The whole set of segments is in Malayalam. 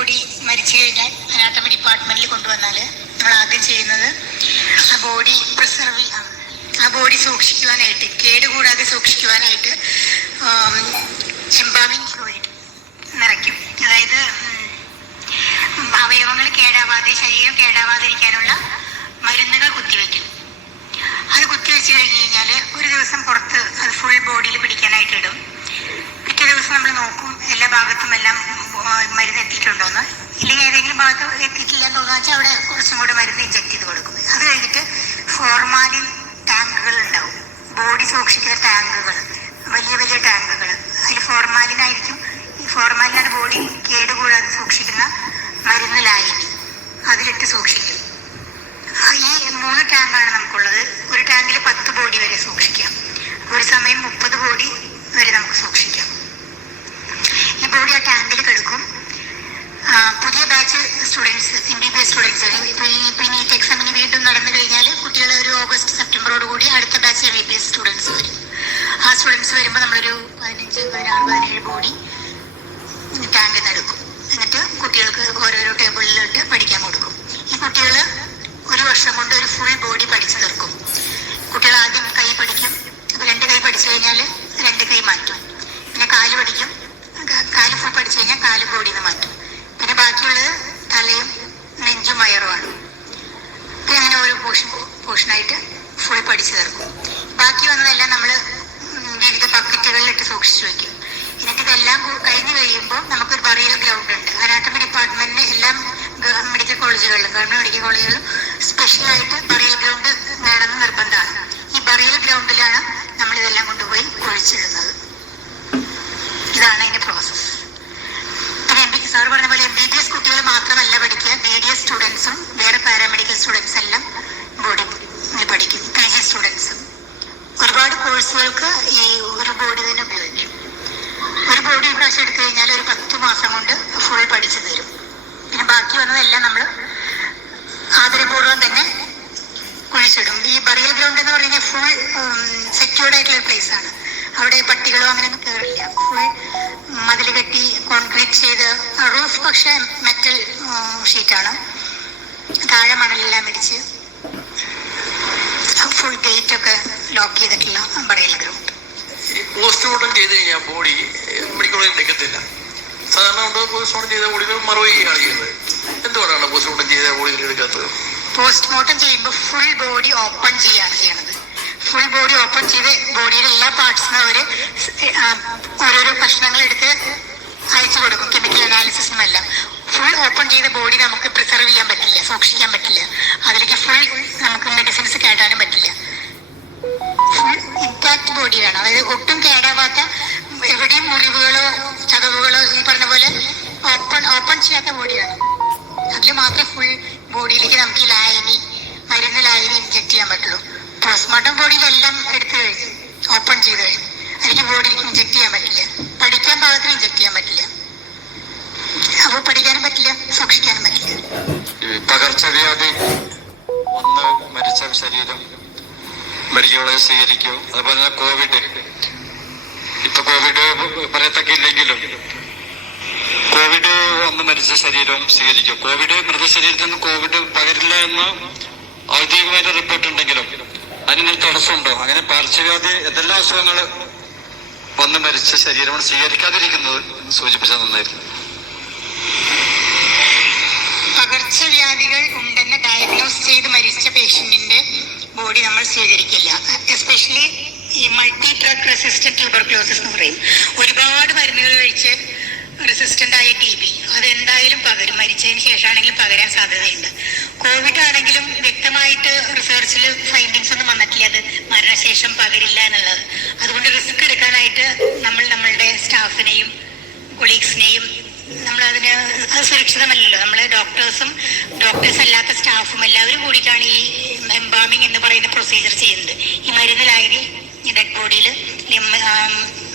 ബോഡി മരിച്ചു കഴിഞ്ഞാൽ അനാട്ടമി ഡിപ്പാർട്ട്മെന്റിൽ കൊണ്ടുവന്നാൽ നമ്മൾ ആദ്യം ചെയ്യുന്നത് ആ ബോഡി പ്രിസർവ് ആ ബോഡി സൂക്ഷിക്കുവാനായിട്ട് കേടുകൂടാതെ സൂക്ഷിക്കുവാനായിട്ട് എംബാമിങ് ഫ്ലൂയിഡ് നിറയ്ക്കും. അതായത് അവയവങ്ങൾ കേടാവാതെ ശരീരം കേടാവാതിരിക്കാനുള്ള മരുന്നുകൾ കുത്തിവെക്കും. അത് കുത്തിവെച്ച് കഴിഞ്ഞ് കഴിഞ്ഞാൽ ഒരു ദിവസം പുറത്ത് അത് ഫുൾ ബോഡിയിൽ പിടിക്കാനായിട്ട് ഇടും. ദിവസം നമ്മൾ നോക്കും എല്ലാ ഭാഗത്തും എല്ലാം മരുന്ന് എത്തിയിട്ടുണ്ടോ എന്ന് ഇല്ലെങ്കിൽ ഏതെങ്കിലും ഭാഗത്ത് എത്തിയിട്ടില്ല എന്ന് തോന്നുന്നു വെച്ചാൽ അവിടെ കുറച്ചും കൂടെ മരുന്ന് ഇഞ്ചക്ട് ചെയ്ത് കൊടുക്കും. അത് കഴിഞ്ഞിട്ട് ഫോർമാലിൻ ടാങ്കുകൾ ഉണ്ടാവും. ബോഡി സൂക്ഷിക്കുന്ന ടാങ്കുകൾ വലിയ വലിയ ടാങ്കുകൾ. അതിൽ ഫോർമാലിനായിരിക്കും ഈ ഫോർമാലിനാണ് ബോഡി കേടുകൂടാതെ സൂക്ഷിക്കുന്ന മരുന്ന് ലായനി അതിലിട്ട് സൂക്ഷിക്കും. ഈ മൂന്ന് ടാങ്കാണ് നമുക്കുള്ളത്. ഒരു ടാങ്കിൽ പത്ത് ബോഡി വരെ സൂക്ഷിക്കാം. ഒരു സമയം മുപ്പത് ബോഡി വരെ നമുക്ക് സൂക്ഷിക്കാം. ബോഡി ആ ടാങ്കിൽ കിടക്കും പുതിയ batch students M B B S students ഇപ്പൊ എക്സാമിന് വീണ്ടും നടന്നു കഴിഞ്ഞാൽ കുട്ടികൾ ഒരു ഓഗസ്റ്റ് സെപ്റ്റംബറോട് കൂടി അടുത്ത batch M B B S students വരും. ആ സ്റ്റുഡൻസ് വരുമ്പോൾ നമ്മളൊരു പതിനഞ്ച് പതിനാറ് പതിനേഴ് ബോഡി ടാങ്കിൽ എടുക്കും. എന്നിട്ട് കുട്ടികൾക്ക് ഓരോരോ ടേബിളിലിട്ട് പഠിക്കാൻ കൊടുക്കും. ഈ കുട്ടികൾ ഒരു വർഷം കൊണ്ട് ഒരു ഫുൾ ബോഡി പഠിച്ചു തീർക്കും കുട്ടികൾ ആദ്യം കൈ പഠിക്കും അപ്പൊ രണ്ട് കൈ പഠിച്ചു കഴിഞ്ഞാൽ രണ്ട് കൈ മാറ്റും പിന്നെ കാൽ പഠിക്കും ക- കാൽ ഫുൾ പഠിച്ചു കഴിഞ്ഞാൽ കാൽ ബോഡിയിൽ നിന്ന് മാറ്റും. പിന്നെ ബാക്കിയുള്ളത് തലയും നെഞ്ചും വയറുമാണ്. പിന്നെ അങ്ങനെ ഓരോ പോർഷൻ പോർഷനായിട്ട് ഫുൾ പഠിച്ചു തീർക്കും. ബാക്കി വന്നതെല്ലാം നമ്മൾ വിവിധ ബക്കറ്റുകളിലിട്ട് സൂക്ഷിച്ചു വെക്കും. എന്നിട്ട് ഇതെല്ലാം കഴിഞ്ഞ് കഴിയുമ്പോൾ നമുക്കൊരു ബറിയൽ ഗ്രൗണ്ട് ഉണ്ട്. അനാട്ടമി ഡിപ്പാർട്ട്മെന്റിന് എല്ലാം മെഡിക്കൽ കോളേജുകളിലും ഗവൺമെന്റ് മെഡിക്കൽ കോളേജുകളിലും സ്പെഷ്യലായിട്ട് ബറിയൽ ഗ്രൗണ്ട് വേണമെന്ന് നിർബന്ധമാണ്. ഈ ബറിയൽ ഗ്രൗണ്ടിലാണ് നമ്മൾ ഇതെല്ലാം കൊണ്ടുപോയി കുഴിച്ചിടുന്നത് ഇതാണ് അതിന്റെ പ്രോസസ്സ് പിന്നെ എം ബി സാർ പറഞ്ഞ പോലെ എം ബി ബി എസ് കുട്ടികൾ മാത്രമല്ല പഠിക്കുക ബി ഡി എസ് സ്റ്റുഡൻസും വേറെ പാരാമെഡിക്കൽ സ്റ്റുഡൻസ് എല്ലാം ബോഡി പഠിക്കും പി ജി സ്റ്റുഡൻസും ഒരുപാട് കോഴ്സുകൾക്ക് ഈ ഒരു ബോഡി തന്നെ ഉപയോഗിക്കും ഒരു ബോഡി ഒരു പ്രാവശ്യം എടുത്തു കഴിഞ്ഞാൽ ഒരു പത്ത് മാസം കൊണ്ട് ഫുൾ പഠിച്ചു തരും. പിന്നെ ബാക്കി വന്നതെല്ലാം നമ്മൾ ആദരപൂർവം തന്നെ കുഴിച്ചിടും. ഈ ബറിയൽ ഗ്രൗണ്ട് എന്ന് പറയുന്നത് ഫുൾ സെക്യൂർഡ് ആയിട്ടുള്ള പ്ലേസ് ആണ്. അവിടെ പട്ടികളോ അങ്ങനെയൊന്നും കയറില്ല ഫുൾ മതിൽ കെട്ടി കോൺക്രീറ്റ് ചെയ്ത് റൂഫ് പക്ഷേ മെറ്റൽ ഷീറ്റാണ് താഴെ മണലെല്ലാം ഇടിച്ച് ഫുൾ ഗേറ്റ് ഒക്കെ ലോക്ക് ചെയ്തിട്ടുള്ള പോസ്റ്റ്മോർട്ടം ചെയ്ത് കഴിഞ്ഞാൽ ബോഡി മെഡിക്കൽ കോളേജിൽ എടുക്കത്തില്ല. സാധാരണ കൊണ്ട് പോസ്റ്റ്മോർട്ടം ചെയ്ത ബോഡികൾ മറവ് ചെയ്യുകയാണ് ചെയ്യുന്നത്. എന്തുകൊണ്ടാണ് പോസ്റ്റ്മോർട്ടം ചെയ്ത ബോഡികൾ എടുക്കാത്തത്? പോസ്റ്റ്മോർട്ടം ചെയ്യുമ്പോൾ ഫുൾ ബോഡി ഓപ്പൺ ചെയ്യാണ് ചെയ്യണത്. ഫുൾ ബോഡി ഓപ്പൺ ചെയ്ത് ബോഡിയിലെ എല്ലാ പാർട്സിനും അവർ ഓരോരോ കഷ്ണങ്ങൾ എടുത്ത് അയച്ചു കൊടുക്കും കെമിക്കൽ അനാലിസിസിനും എല്ലാം ഫുൾ ഓപ്പൺ ചെയ്ത ബോഡി നമുക്ക് പ്രിസർവ് ചെയ്യാൻ പറ്റില്ല സൂക്ഷിക്കാൻ പറ്റില്ല. അതിലേക്ക് ഫുൾ നമുക്ക് മെഡിസിൻസ് കേട്ടാനും പറ്റില്ല. ഇൻടാക്ട് ബോഡി അതായത് ഒട്ടും കേടാവാത്ത എവിടെയും മുറിവുകളോ ചതവുകളോ ഈ പറഞ്ഞ പോലെ ഓപ്പൺ ഓപ്പൺ ചെയ്യാത്ത ബോഡിയാണ് അതിൽ മാത്രമേ ഫുൾ ബോഡിയിലേക്ക് നമുക്ക് ലായനി മരുന്ന് ലായനി ഇഞ്ചെക്ട് ചെയ്യാൻ പറ്റുള്ളൂ. പോസ്റ്റ്മോർട്ടം ബോഡിയിലെല്ലാം എടുത്തു കഴിഞ്ഞു. ഓപ്പൺ ചെയ്ത് കഴിഞ്ഞു. എനിക്ക് ബോഡിയിലേക്ക് ഇഞ്ചെക്ട് ചെയ്യാൻ പറ്റില്ല. പഠിക്കാൻ ഭാഗത്തിന് ഇഞ്ചെക്ട് ചെയ്യാൻ പറ്റില്ല. അപ്പോൾ പഠിക്കാനും പറ്റില്ല സൂക്ഷിക്കാനും പറ്റില്ല. പകർച്ചവ്യാധി വന്ന് മരിച്ച ശരീരം. മെഡിക്കൽ കോളേജ് സ്വീകരിക്കും. അതുപോലെ തന്നെ കോവിഡ്. ഇപ്പൊ കോവിഡ് പറയത്തക്കില്ലെങ്കിലും കോവിഡ് വന്ന് മരിച്ച ശരീരം സ്വീകരിക്കും. കോവിഡ് മൃതശരീരത്തിൽ നിന്ന് കോവിഡ് പകരില്ല എന്ന് ഔദ്യോഗികമായിട്ട് റിപ്പോർട്ട് ഉണ്ടെങ്കിലും അതിന് തടസ്സമുണ്ടോ? അങ്ങനെ പകർച്ചവ്യാധി എന്തെല്ലാം അസുഖങ്ങൾ വന്ന് മരിച്ച ശരീരമാണ് സ്വീകരിക്കാതിരിക്കുന്നത് സൂചിപ്പിച്ചത് നന്നായിരുന്നു. പകർച്ചവ്യാധികൾ ഉണ്ടെന്ന് ഡയഗ്നോസ് ചെയ്ത് മരിച്ച പേഷ്യന്റിന്റെ ബോഡി നമ്മൾ സ്വീകരിക്കില്ല. എസ്പെഷ്യലി ഈ മൾട്ടി ഡ്രഗ് റെസിസ്റ്റന്റ് ട്യൂബർക്ലോസിസ് എന്ന് പറയും. ഒരുപാട് മരുന്നുകൾ കഴിച്ച് റെസിസ്റ്റന്റ് ആയ ടി ബി അതെന്തായാലും പകരും. മരിച്ചതിന് ശേഷമാണെങ്കിലും പകരാൻ സാധ്യതയുണ്ട്. കോവിഡ് ആണെങ്കിലും വ്യക്തമായിട്ട് റിസർച്ചിൽ ഫൈൻഡിങ്സ് ഒന്നും വന്നിട്ടില്ല. അത് മരണശേഷം പകരില്ല എന്നുള്ളത്. അതുകൊണ്ട് റിസ്ക് എടുക്കാനായിട്ട് നമ്മൾ നമ്മളുടെ സ്റ്റാഫിനെയും കൊളീഗ്സിനെയും നമ്മൾ അതിന് അത് സുരക്ഷിതമല്ലല്ലോ. നമ്മൾ ഡോക്ടേഴ്സും ഡോക്ടേഴ്സ് അല്ലാത്ത സ്റ്റാഫും എല്ലാവരും കൂടിയിട്ടാണ് ഈ എംബാമിംഗ് എന്ന് പറയുന്ന പ്രൊസീജിയർ ചെയ്യുന്നത്. ഈ മരുന്ന് ലായനി ഡെഡ് ബോഡിയിൽ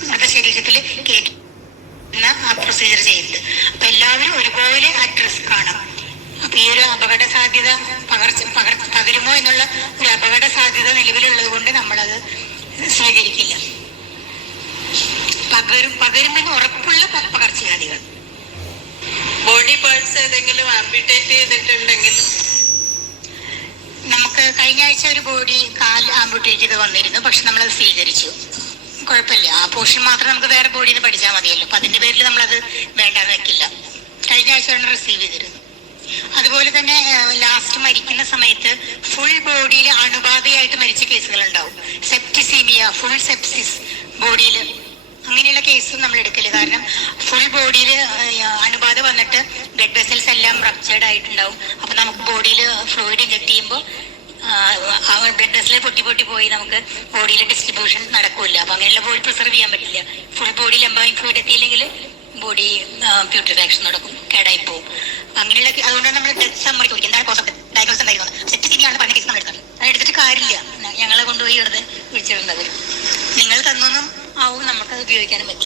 മൃതശരീരത്തിൽ കയറ്റുന്ന ആ പ്രൊസീജിയർ ചെയ്യുന്നത്. അപ്പൊ എല്ലാവരും ഒരുപോലെ അറ്റ് റിസ്ക് ആണ്. അപ്പൊ ഈ ഒരു അപകട സാധ്യത പകർച്ച പകർ പകരുമോ എന്നുള്ള ഒരു അപകട സാധ്യത നിലവിലുള്ളത് കൊണ്ട് നമ്മളത് സ്വീകരിക്കില്ല. പകരും പകരുമെന്ന് ഉറപ്പുള്ള പകർച്ചവ്യാധികൾ. ബോഡി പാർട്സ് ഏതെങ്കിലും ആംബിറ്റേറ്റ് ചെയ്തിട്ടുണ്ടെങ്കിൽ നമുക്ക് കഴിഞ്ഞ ആഴ്ച ഒരു ബോഡി കാൽ ആംബുട്ടേറ്റ് ചെയ്ത് വന്നിരുന്നു. പക്ഷെ നമ്മളത് സ്വീകരിച്ചു. കുഴപ്പമില്ല. ആ പോർഷൻ മാത്രം നമുക്ക് വേറെ ബോഡിയിൽ നിന്ന് പഠിച്ചാൽ മതിയല്ലോ. അപ്പൊ അതിന്റെ പേരിൽ നമ്മളത് വേണ്ടാന്ന് വെക്കില്ല. കഴിഞ്ഞ ആഴ്ചയാണ് റിസീവ് ചെയ്തിരുന്നു. അതുപോലെ തന്നെ ലാസ്റ്റ് മരിക്കുന്ന സമയത്ത് ഫുൾ ബോഡിയിൽ അണുബാധയായിട്ട് മരിച്ച കേസുകൾ ഉണ്ടാവും. സെപ്റ്റിസീമിയ ഫുൾ സെപ്സിസ് ബോഡിയിൽ അങ്ങനെയുള്ള കേസ് നമ്മൾ എടുക്കൽ. കാരണം ഫുൾ ബോഡിയിൽ അണുബാധ വന്നിട്ട് ബ്ലഡ് വെസൽസ് എല്ലാം റപ്ചേർഡ് ആയിട്ടുണ്ടാവും. അപ്പൊ നമുക്ക് ബോഡിയിൽ ഫ്ലൂയിഡ് ഇഞ്ചക്ട് ചെയ്യുമ്പോൾ ബ്ലഡ് വെസൽ പൊട്ടി പൊട്ടി പോയി നമുക്ക് ബോഡിയിൽ ഡിസ്ട്രിബ്യൂഷൻ നടക്കില്ല. അപ്പൊ അങ്ങനെയുള്ള ബോഡി പ്രിസർവ് ചെയ്യാൻ പറ്റില്ല. ഫുൾ ബോഡിയിൽ എംബോയിങ് ഫ്ലൂയിഡ് എത്തിയില്ലെങ്കിൽ ബോഡി പ്യൂട്രിഫാക്ഷൻ നടക്കും. കേടായി പോകും അങ്ങനെയുള്ള അതുകൊണ്ടാണ് നമ്മൾ ഡെത്ത് സമ്മറി ചോദിക്കുന്നത്. എന്താണ് ഡയഗ്നോസ് ഉണ്ടായിരുന്നത് സെപ്റ്റിസിമിയാണ് പറഞ്ഞ കേസ് നമ്മൾ എടുത്തത് അത് എടുത്തിട്ട് കാര്യമില്ല. ഞങ്ങളെ കൊണ്ടുപോയി വെറുതെ വിളിച്ചിരുന്നത് അത് നമുക്കത് ഉപയോഗിക്കാനും പറ്റും.